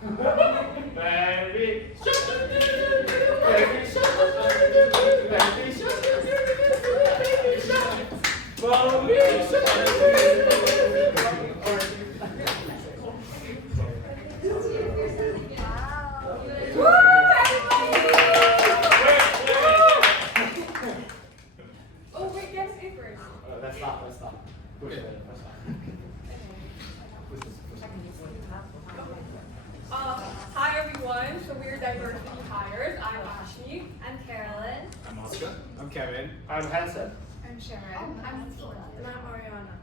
Baby shark, baby shark, baby shark, baby shark, mommy shark. Let's stop. Okay. Hi everyone, so we're Diversity Hires. I'm Ashmi. I'm Carolyn. I'm Oscar. I'm Kevin. I'm Hanson. I'm Sharon. I'm Tika. And I'm Ariana.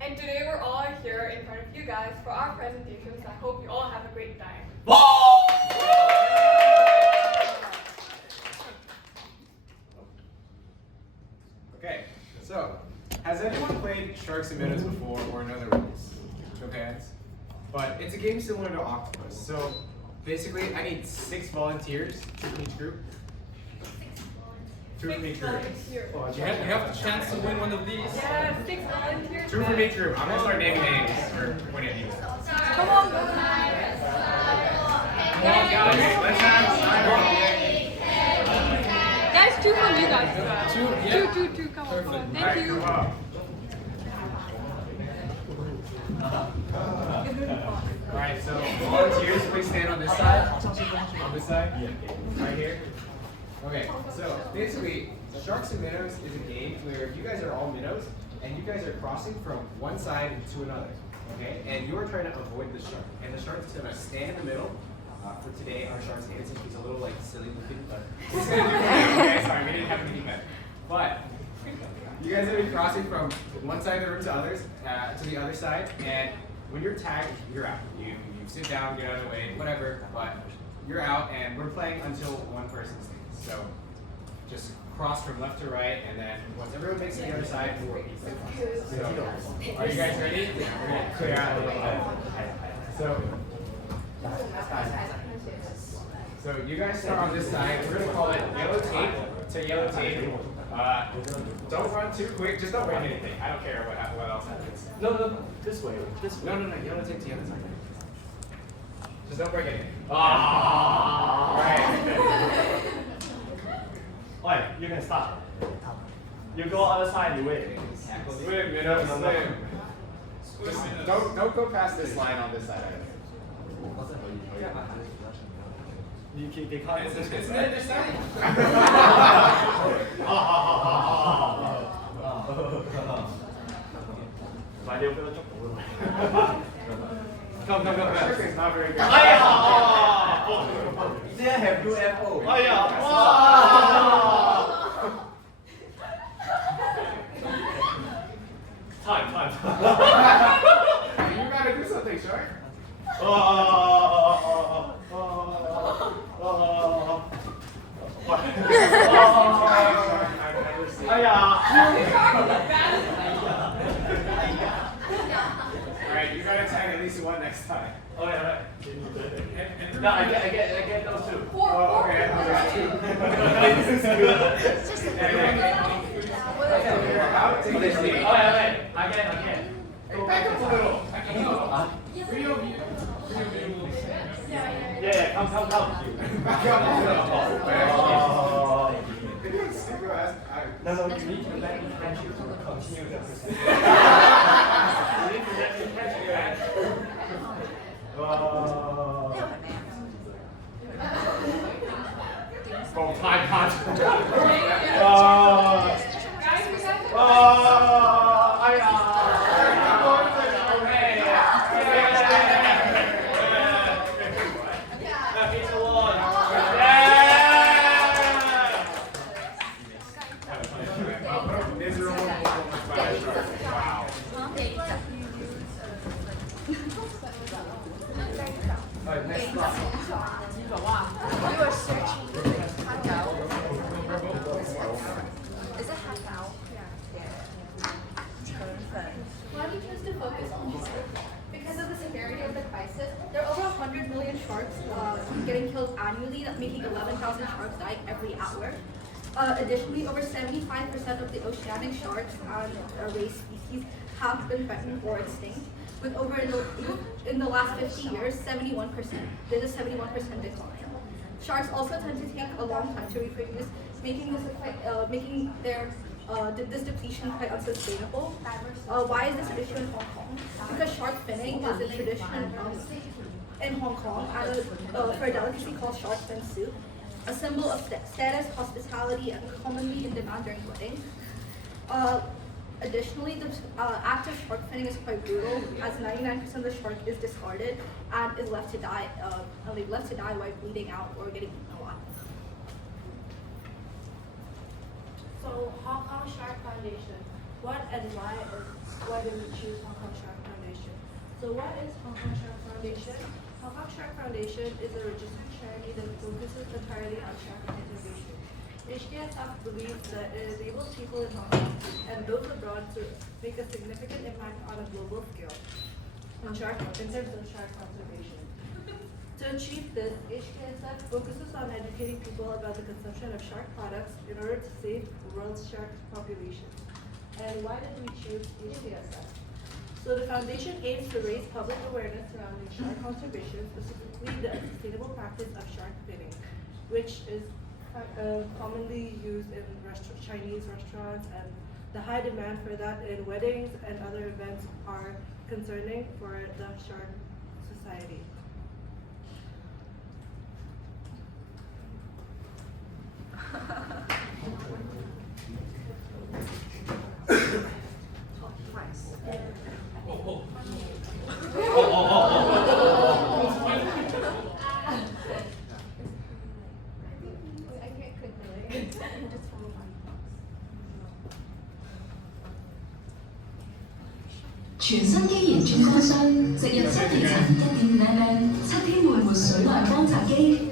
And today we're all here in front of you guys for our presentations. I hope you all have a great time. Okay, so has anyone played Sharks and Minnows before or know the rules? Show of hands. But it's a game similar to Octopus. So basically, I need 6 volunteers, 2 from each group. 2 from each group. Volunteers. You have a chance to win one of these. Yeah, 6 volunteers. 2 from each group. I'm gonna start naming names for pointing at you. Come on, guys. Okay, let's have Simon. Guys, 2 from you guys. 2, yeah. 2. Come on. Perfect. Thank you. Come on. Alright, so volunteers, please stand on this side. On this side? Yeah. Right here. Okay, so basically, Sharks and Minnows is a game where you guys are all minnows and you guys are crossing from one side to another. Okay? And you are trying to avoid the shark. And the shark is going to stand in the middle. For today, our shark's Hanson, he's a little like silly looking, but he's going to do okay, sorry, we didn't have anything then. But you guys are going to be crossing from one side of the room to the other side, and when you're tagged, you're out. You sit down, get out of the way, whatever, but you're out, and we're playing until one person stays. So just cross from left to right, and then once everyone makes it to the other side, we'll be safe. So, are you guys ready? We're going to clear out a little bit. So you guys start on this side. We're going to call it yellow tape to yellow tape. Don't run too quick. Just don't break anything. I don't care what else happens. No, this way. No. Yellow tape to the other side. Just don't break anything. Alright. Alright, you can stop. You go other side, you wait. Wait a minute. Don't go past this line on this side. You keep the cards. It's the other side. Come. It's not very good. They have UFO. Time. You gotta do something, Shark. Alright, you gotta tag at least one next time. Alright. No, I get those 2. Oh, okay. This is good. Out, take this lead. Alright. I can. Hey, back up a little. Yeah, come. Back up a little. Super ass. No, you need to let me continue the procedure. You need to let me continue that. Time. You are searching hangout. Is it hangout? Why do we choose to focus on this? Because of the severity of the crisis, there are over 100 million sharks getting killed annually, making 11,000 sharks die every hour. Additionally, over 75% of the oceanic sharks and race species have been threatened or extinct. with in the last 50 years, 71%. There's a 71% decline. Sharks also tend to take a long time to reproduce, making this depletion quite unsustainable. Why is this an issue in Hong Kong? Because shark finning is a tradition in Hong Kong for a delicacy called shark fin soup, a symbol of status, hospitality, and commonly in demand during weddings. Additionally, the act of shark finning is quite brutal, as 99% of the shark is discarded and is left to die, while bleeding out or getting eaten alive. So Hong Kong Shark Foundation, what and why did we choose Hong Kong Shark Foundation? So what is Hong Kong Shark Foundation? Hong Kong Shark Foundation is a registered charity that focuses entirely on shark conservation. HKSF believes that it enables people in Hong Kong and those abroad to make a significant impact on a global scale in terms of shark conservation. To achieve this, HKSF focuses on educating people about the consumption of shark products in order to save the world's shark population. And why did we choose HKSF? So the foundation aims to raise public awareness surrounding shark conservation, specifically the sustainable practice of shark finning, which is commonly used in Chinese restaurants, and the high demand for that in weddings and other events are concerning for the shark society.全身肌炎中乾衰，直入七地層一片靚靚，7天換活水內光澤肌。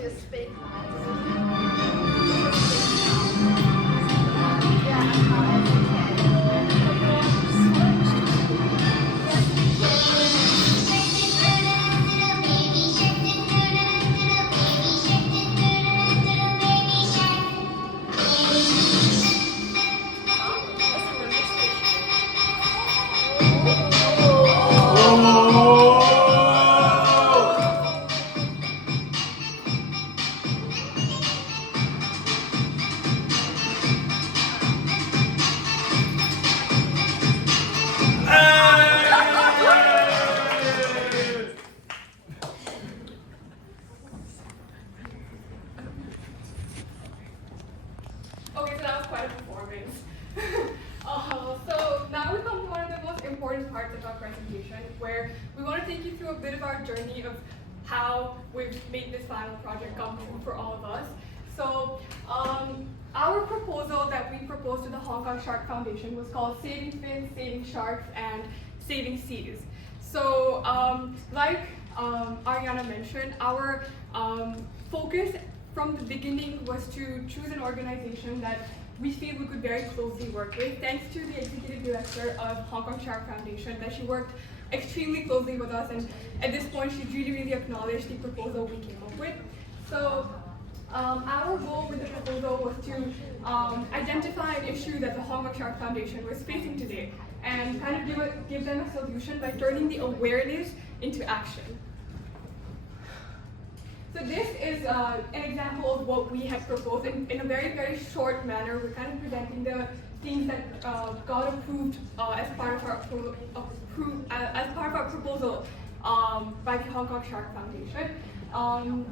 Okay, so that was quite a performance. So now we come to one of the most important parts of our presentation, where we want to take you through a bit of our journey of how we've made this final project come true for all of us. So our proposal that we proposed to the Hong Kong Shark Foundation was called Saving Fins, Saving Sharks, and Saving Seas. So like Ariana mentioned, our focus from the beginning was to choose an organization that we feel we could very closely work with. Thanks to the executive director of Hong Kong Shark Foundation, that she worked extremely closely with us, and at this point she really acknowledged the proposal we came up with. So our goal with the proposal was to identify an issue that the Hong Kong Shark Foundation was facing today, and kind of give them a solution by turning the awareness into action. So this is an example of what we had proposed in a very short manner. We're kind of presenting the things that got approved as part of our proposal by the Hong Kong Shark Foundation.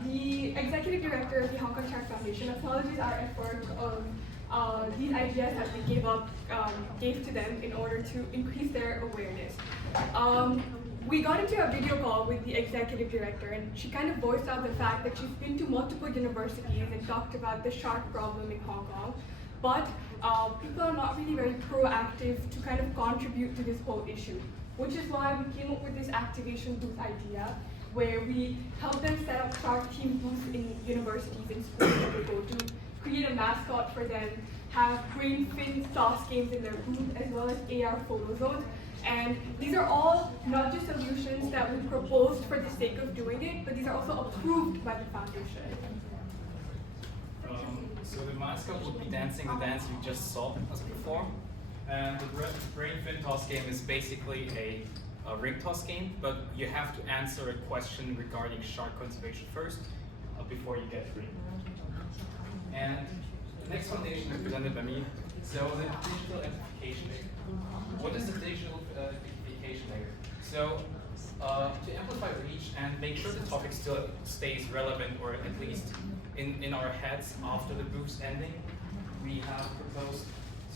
The executive director of the Hong Kong Shark Foundation acknowledges our effort of these ideas that we gave to them in order to increase their awareness. We got into a video call with the executive director, and she kind of voiced out the fact that she's been to multiple universities and talked about the shark problem in Hong Kong, but people are not really very proactive to kind of contribute to this whole issue, which is why we came up with this activation booth idea, where we help them set up shark team booths in universities and schools that they go to, create a mascot for them, have green fin toss games in their booth, as well as AR photo zones. And these are all not just solutions that we proposed for the sake of doing it, but these are also approved by the foundation. So the mascot would be dancing the dance you just saw us perform. And the brain fin toss game is basically a ring toss game, but you have to answer a question regarding shark conservation first before you get ring. And the next foundation is presented by me. So the digital amplification layer. What is the digital amplification layer? So to amplify reach and make sure the topic still stays relevant, or at least in our heads after the boof's ending, we have proposed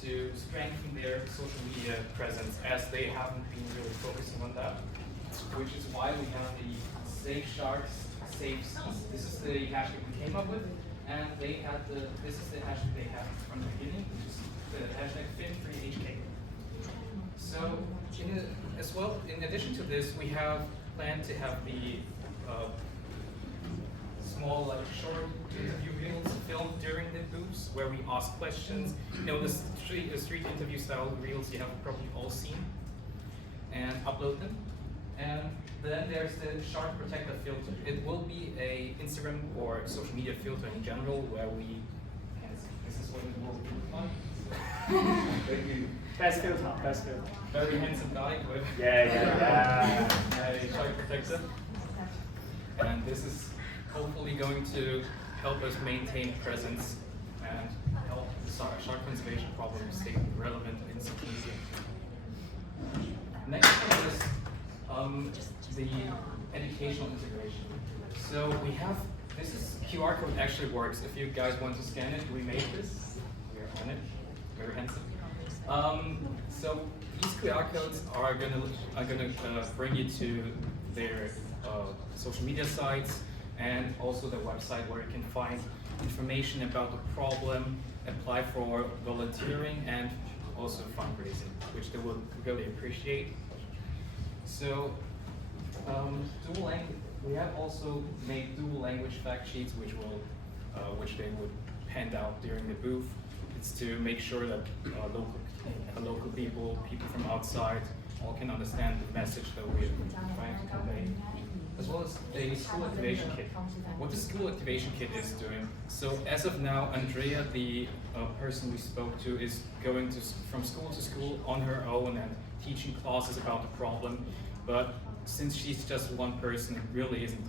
to strengthen their social media presence, as they haven't been really focusing on that, which is why we have the Save Sharks, Save Seas. This is the hashtag we came up with, and they had this is the hashtag they had from the beginning, which is the hashtag Fin3HK. So, as well, in addition to this, we have planned to have the small, short interview reels filmed during the booths, where we ask questions. You know, the street interview style reels you have probably all seen, and upload them. And then there's the Shark Protector filter. It will be a Instagram or social media filter in general, where we, this is what it will look like. Best filter, best filter. Very handsome guy with Yeah. a shark protector. And this is hopefully going to help us maintain presence and help the shark conservation problem stay relevant in social media. Next one is the educational integration. So we have, this is QR code actually works. If you guys want to scan it, we made this. We're on it. Very handsome. So these QR codes are gonna bring you to their social media sites, and also the website, where you can find information about the problem, apply for volunteering, and also fundraising, which they will really appreciate. So we have also made dual language fact sheets, which they would hand out during the booth. It's to make sure that local people from outside, all can understand the message that we're trying to convey. As well as a school activation kit. What the school activation kit is doing. So as of now, Andrea, the person we spoke to, is going from school to school on her own and teaching classes about the problem. But since she's just one person, it really isn't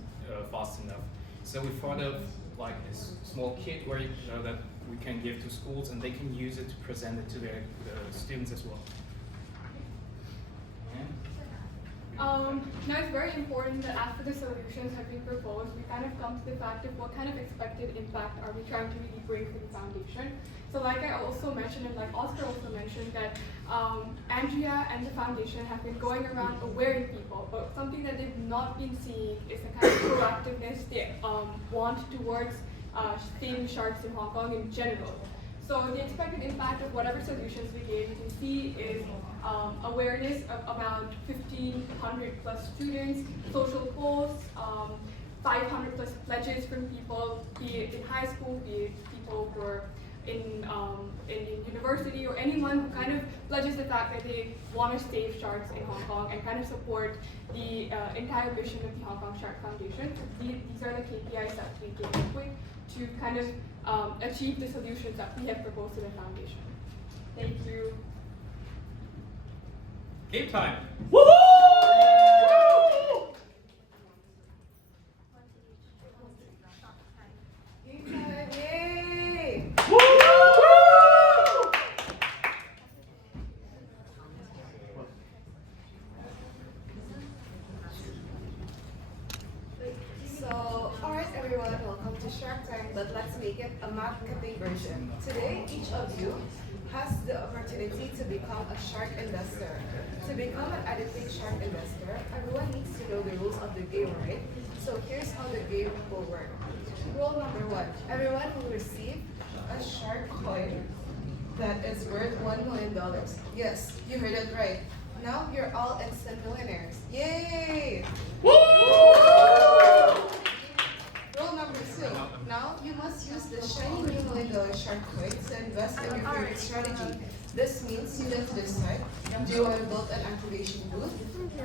fast enough. So we thought of like this small kit where that we can give to schools, and they can use it to present it to the students as well. Now it's very important that after the solutions have been proposed, we kind of come to the fact of what kind of expected impact are we trying to really bring to the foundation. So like I also mentioned, and like Oscar also mentioned, that Andrea and the foundation have been going around awareing people, but something that they've not been seeing is the kind of proactiveness they want towards saving sharks in Hong Kong in general. So the expected impact of whatever solutions we gave, you can see, is awareness of about 1,500 plus students, social posts, 500 plus pledges from people, be it in high school, be it people who are in university, or anyone who kind of pledges the fact that they want to save sharks in Hong Kong and kind of support the entire mission of the Hong Kong Shark Foundation. So these are the KPIs that we came up with to kind of achieve the solutions that we have proposed to the foundation. Thank you. Game time! Woohoo! Yay! So, alright everyone, welcome to Shark Tank, but let's make it a marketing version. Today, each of you has the opportunity to become a shark investor. To become an addicting shark investor, everyone needs to know the rules of the game, right? So here's how the game will work. Rule number 1, everyone will receive a shark coin that is worth $1 million. Yes, you heard it right. Now you're all instant millionaires. Yay! Woo! Rule number 2, now you must use the shiny new $1 million shark coin to invest in your favorite strategy. This means you need to decide, do you want to build an activation booth,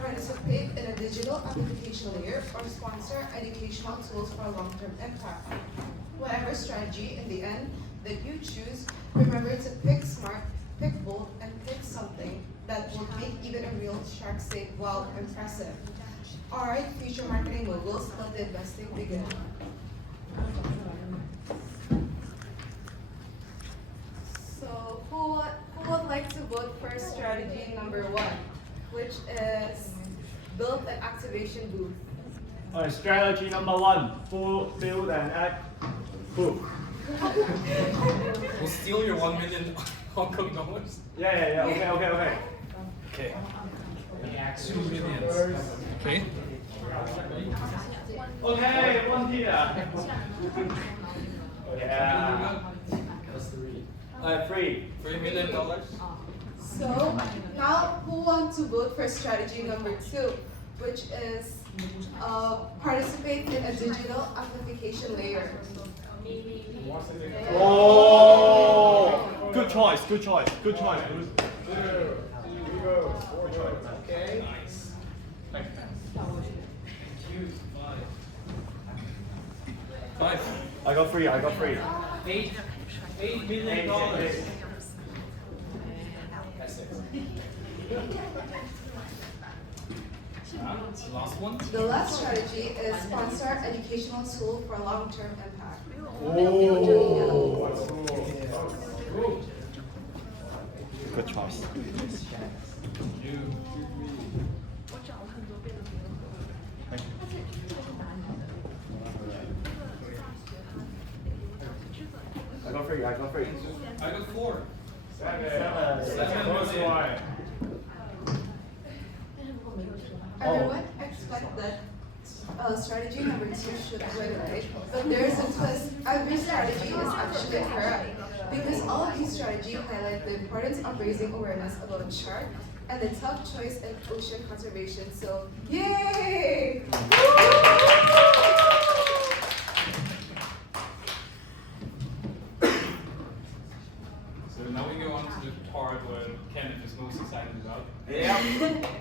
participate in a digital application layer, or sponsor educational tools for long-term impact. Whatever strategy in the end that you choose, remember to pick smart, pick bold, and pick something that that would make even a real shark say, wow, impressive. Alright, future marketing will let the investing begin. So who would like to vote for strategy number 1, which is build an activation booth? Alright, strategy number 1, build an act booth. We'll steal your 1 million Hong Kong dollars. Yeah, okay. Okay. 2 million. Okay. Okay, 1 here. Yeah. Free. $3 million. So now who wants to vote for strategy number 2, which is participate in a digital amplification layer? Oh, good choice. Okay. Nice. Five. I got free. $8 million. That's it. Last one. The last strategy is sponsor educational tool for long-term impact. Good choice. I got free. I got 4. 7 million. Everyone expect that strategy number 2 should win, right? But there's a twist. Every strategy is actually correct. Because all of these strategies highlight the importance of raising awareness about shark and the tough choice in ocean conservation. So, yay! So now we go on to the part where Kenneth is most excited about. Yeah.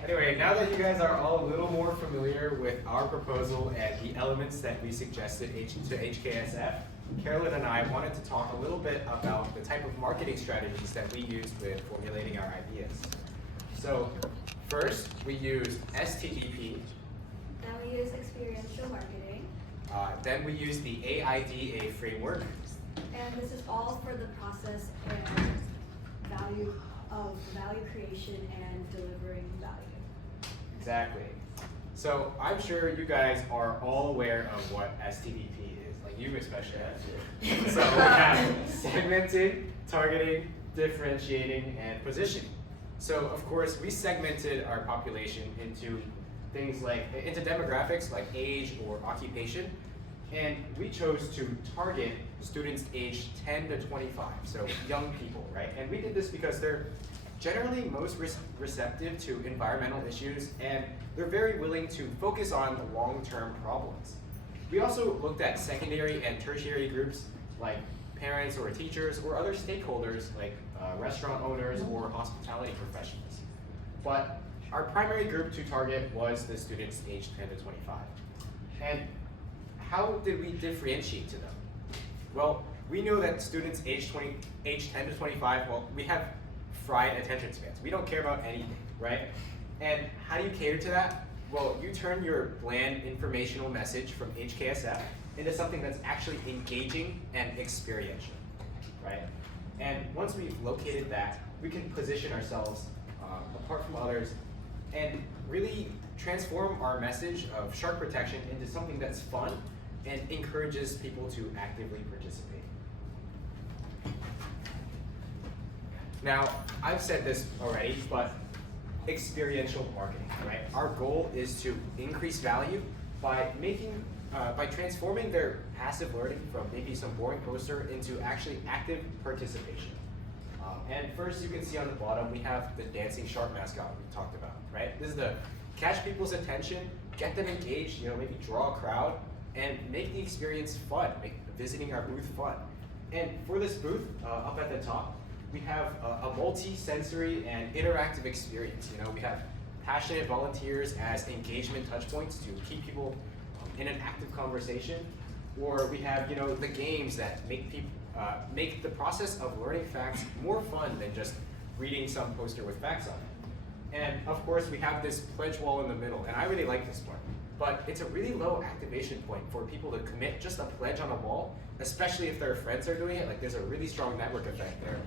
Anyway, now that you guys are all a little more familiar with our proposal and the elements that we suggested to HKSF, Carolyn and I wanted to talk a little bit about the type of marketing strategies that we used with formulating our ideas. So first, we used STDP. Then we use experiential marketing. Then we used the AIDA framework. And this is all for the process and value creation and delivering value. Exactly. So I'm sure you guys are all aware of what STDP is, like you especially. So we have segmenting, targeting, differentiating, and positioning. So of course we segmented our population into things like, into demographics like age or occupation, and we chose to target students aged 10 to 25, so young people, right? And we did this because they're generally most receptive to environmental issues, and they're very willing to focus on the long-term problems. We also looked at secondary and tertiary groups like parents or teachers or other stakeholders like restaurant owners or hospitality professionals. But our primary group to target was the students aged 10 to 25. And how did we differentiate to them? Well, we know that students aged 10 to 25, well, we have fried attention spans. We don't care about anything, right? And how do you cater to that? Well, you turn your bland informational message from HKSF into something that's actually engaging and experiential, right? And once we've located that, we can position ourselves apart from others and really transform our message of shark protection into something that's fun and encourages people to actively participate. Now, I've said this already, but experiential marketing, right? Our goal is to increase value by transforming their passive learning from maybe some boring poster into actually active participation. And first, you can see on the bottom, we have the dancing shark mascot we talked about, right? This is to catch people's attention, get them engaged, maybe draw a crowd, and make the experience fun, make visiting our booth fun. And for this booth, up at the top, we have a multi-sensory and interactive experience. We have passionate volunteers as engagement touch points to keep people in an active conversation. Or we have, the games that make the process of learning facts more fun than just reading some poster with facts on it. And of course, we have this pledge wall in the middle, and I really like this one. But it's a really low activation point for people to commit just a pledge on a wall, especially if their friends are doing it. Like, there's a really strong network effect there.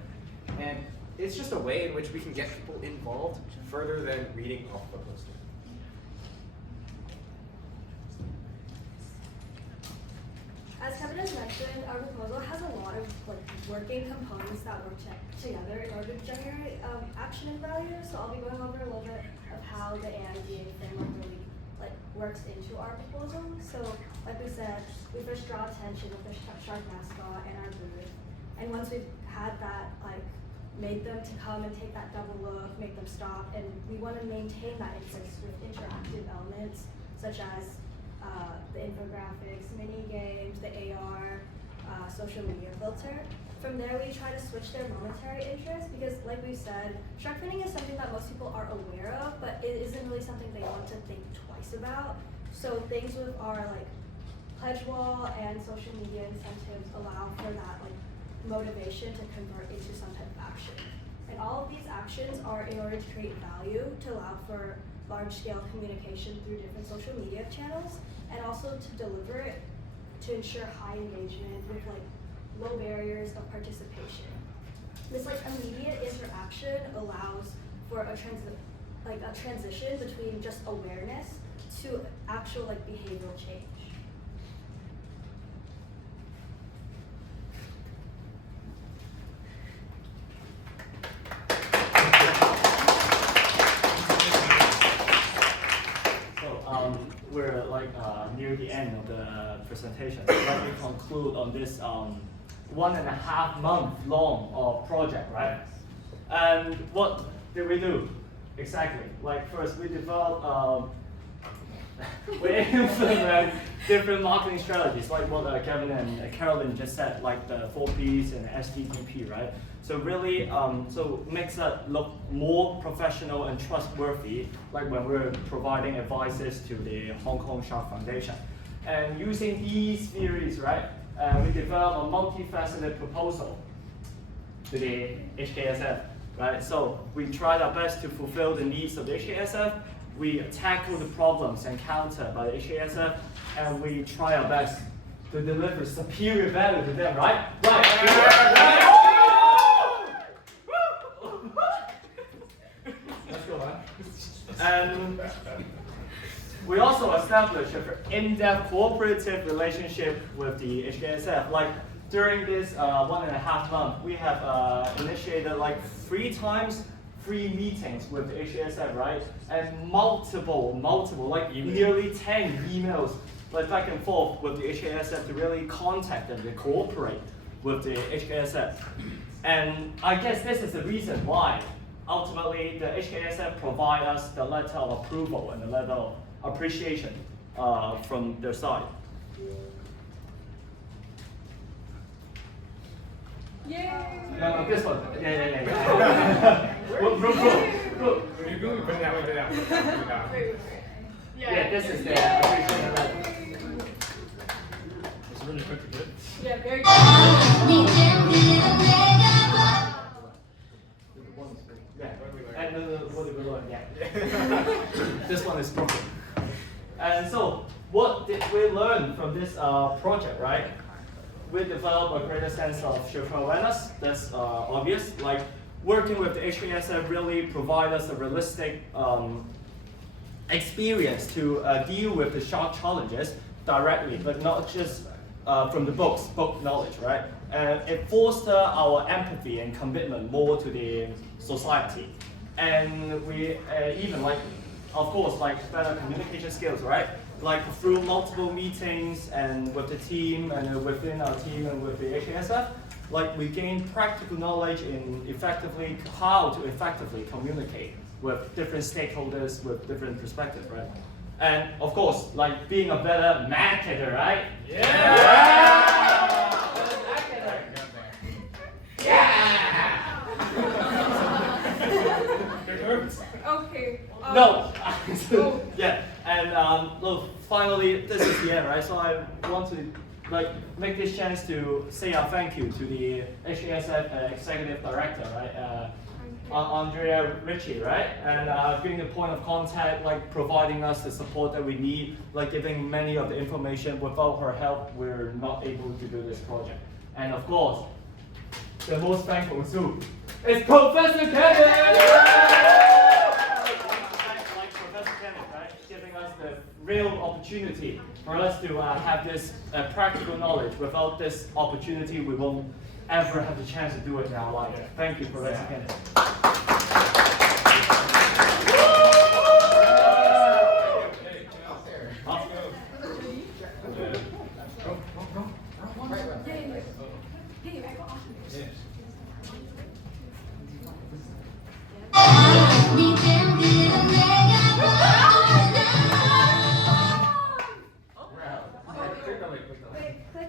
And it's just a way in which we can get people involved further than reading off the poster. As Kevin has mentioned, our proposal has a lot of working components that work together in order to generate action and value. So I'll be going over a little bit of how the AIDA framework really works into our proposal. So like we said, we first draw attention with the shark mascot and our booth. And once we've had that, made them to come and take that double look, make them stop, and we want to maintain that interest with interactive elements such as the infographics, mini games, the AR, social media filter. From there, we try to switch their momentary interest because, like we said, shark finning is something that most people are aware of, but it isn't really something they want to think twice about. So things with our pledge wall and social media incentives allow for that motivation to convert into some type of action. And all of these actions are in order to create value, to allow for large-scale communication through different social media channels, and also to deliver it to ensure high engagement with low barriers of participation. This immediate interaction allows for a transition between just awareness to actual behavioral change. We're near the end of the presentation. So let me conclude on this 1.5 month long project, right? And what did we do exactly? First we developed, we implement different marketing strategies, like what Kevin and Carolyn just said, like the 4Ps and STDP, right? So really, so makes it look more professional and trustworthy, like when we're providing advices to the Hong Kong Shark Foundation. And using these theories, right, we develop a multifaceted proposal to the HKSF, right? So we tried our best to fulfill the needs of the HKSF. We tackle the problems encountered by the HKSF, and we try our best to deliver superior value to them, right? Right. And we also established an in-depth cooperative relationship with the HKSF. During this 1.5 months, we have initiated 3 meetings with the HKSF, right? And multiple, nearly 10 emails, back and forth with the HKSF to really contact them, to cooperate with the HKSF. And I guess this is the reason why ultimately the HKSF provide us the letter of approval and the letter of appreciation from their side. Yay! No, this one. Yeah. Go. Put it down. Yeah, this is the appreciation letter. It's really quick to get. Yeah, very good. This one is broken. And so, what did we learn from this project, right? We developed a greater sense of social awareness. That's obvious. Working with the HKSF really provide us a realistic experience to deal with the shark challenges directly, but not just from the book knowledge, right? It fosters our empathy and commitment more to the society. And we even of course, better communication skills, right? Through multiple meetings and with the team and within our team and with the HKSF, we gain practical knowledge in how to effectively communicate with different stakeholders with different perspectives, right? And of course, being a better marketer, right? Okay. No. Yeah. And finally, this is the end, right? So I want to make this chance to say our thank you to the HKSF Executive Director, right? Andrea Ritchie, right? And being the point of contact, like providing us the support that we need, like giving many of the information. Without her help, we're not able to do this project. And of course, the most thankful too is Professor Kenneth! Like Professor Kenneth, right? Giving us the real opportunity for us to have this practical knowledge. Without this opportunity, we won't ever have the chance to do it in our life. Thank you, Professor Kenneth.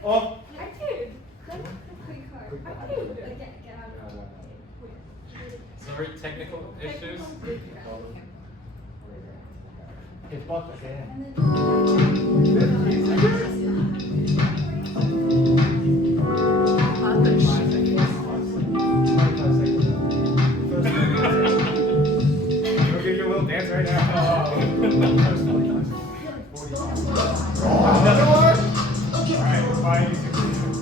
Oh. I did. Click hard. I did. Get out of it. Sorry, technical issues. It's bucked again. You'll do your little dance right now. Another one? Alright, 5, 6, 7.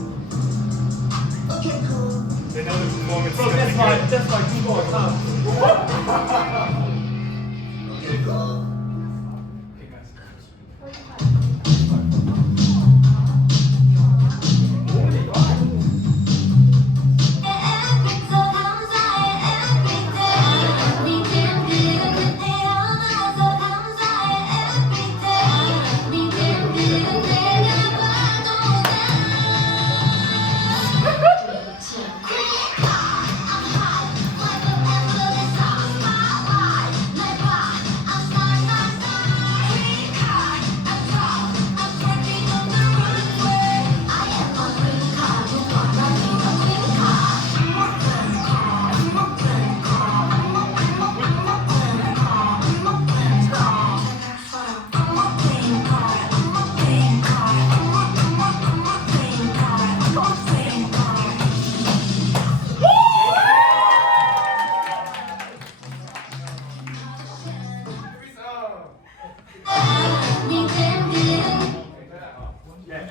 They know the performance. Bro, that's my keyboard, huh? Okay, guys.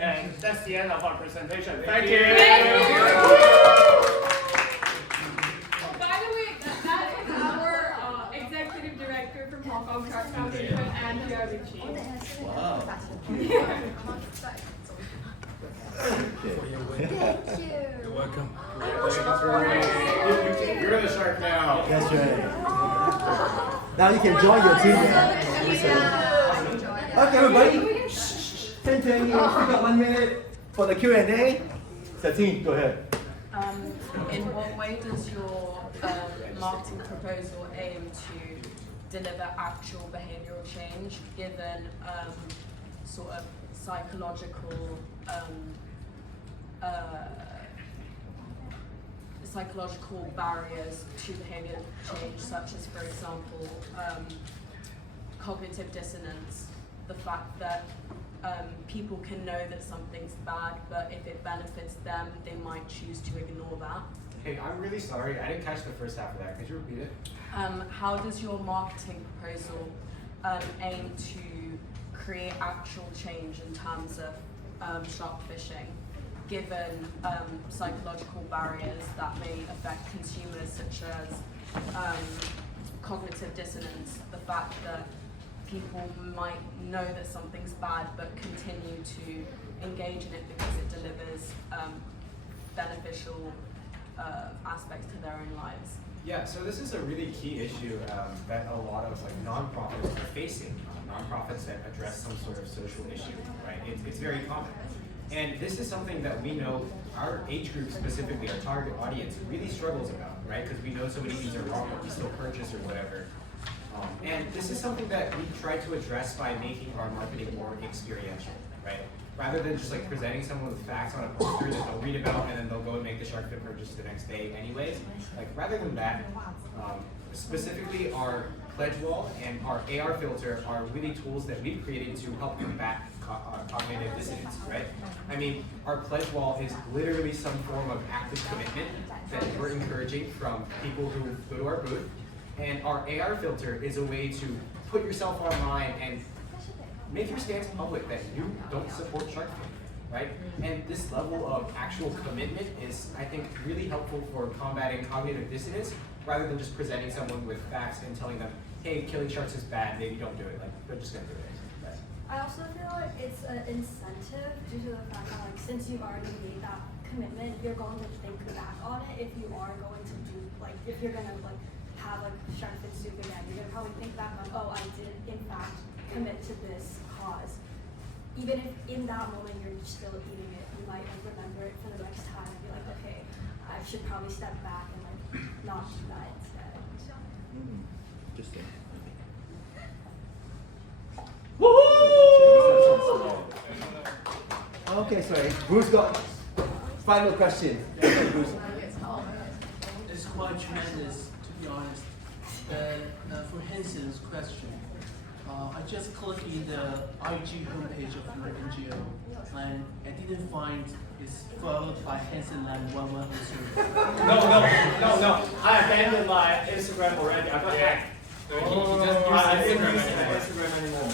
And that's the end of our presentation. Thank you. By the way, that is our executive director from Hong Kong Shark Foundation, Andrea Ritchie. Wow. You're welcome. You're the shark now. That's right. Now you can join your team. Okay, everybody. Ten, we got 1 minute for the Q&A. Satine, go ahead. In what way does your marketing proposal aim to deliver actual behavioral change, given sort of psychological barriers to behavior change, such as, for example, cognitive dissonance, the fact that people can know that something's bad, but if it benefits them, they might choose to ignore that. Hey, I'm really sorry. I didn't catch the first half of that. Could you repeat it? How does your marketing proposal aim to create actual change in terms of shark fishing, given psychological barriers that may affect consumers, such as cognitive dissonance, the fact that people might know that something's bad but continue to engage in it because it delivers beneficial aspects to their own lives? Yeah, so this is a really key issue that a lot of nonprofits are facing. Nonprofits that address some sort of social issue, right? It's very common. And this is something that we know our age group specifically, our target audience, really struggles about, right? Because we know so many things are wrong, but we still purchase or whatever. And this is something that we try to address by making our marketing more experiential, right? Rather than just presenting someone with facts on a poster that they'll read about and then they'll go and make the shark fin purchase the next day anyways. Rather than that, specifically our pledge wall and our AR filter are really tools that we've created to help combat cognitive dissonance, right? I mean, our pledge wall is literally some form of active commitment that we're encouraging from people who go to our booth. And our AR filter is a way to put yourself online and make your stance public that you don't support shark fin, right? And this level of actual commitment is, I think, really helpful for combating cognitive dissonance rather than just presenting someone with facts and telling them, hey, killing sharks is bad, maybe don't do it. Like, they're just gonna do it. Right? I also feel like it's an incentive due to the fact that, like, since you've already made that commitment, you're going to think back on it if you are going to do, like, if you're gonna, like, have, like, shark fin soup again, you're gonna probably think back on, oh, I did, in fact, commit to this cause. Even if in that moment you're still eating it, you might, like, remember it for the next time and be like, okay, I should probably step back and, like, not do that instead. Interesting. Okay, sorry. Bruce got final question. Bruce. It's quite tremendous, to be honest. For Hansen's question, I just clicked in the IG homepage of your NGO, and I didn't find it's followed by Hansen Land 1103. No. I abandoned my Instagram already. I got hacked. I didn't use my Instagram anymore.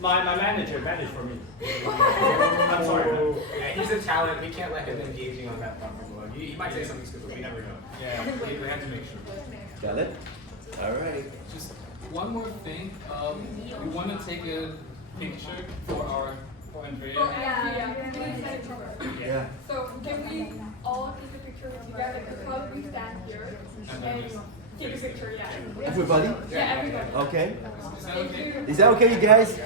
My manager managed for me. I'm sorry. Yeah, he's a talent. We can't let him engaging on that platform. He might say something stupid. We never know. Yeah, we have to make sure. Got it? All right. Just one more thing. We want to take a picture for Andrea. Yeah. So can we all take a picture together? We'll probably stand here and take a picture, yeah. Everybody? Yeah, everybody. Okay. Is that okay? Is that okay, you guys?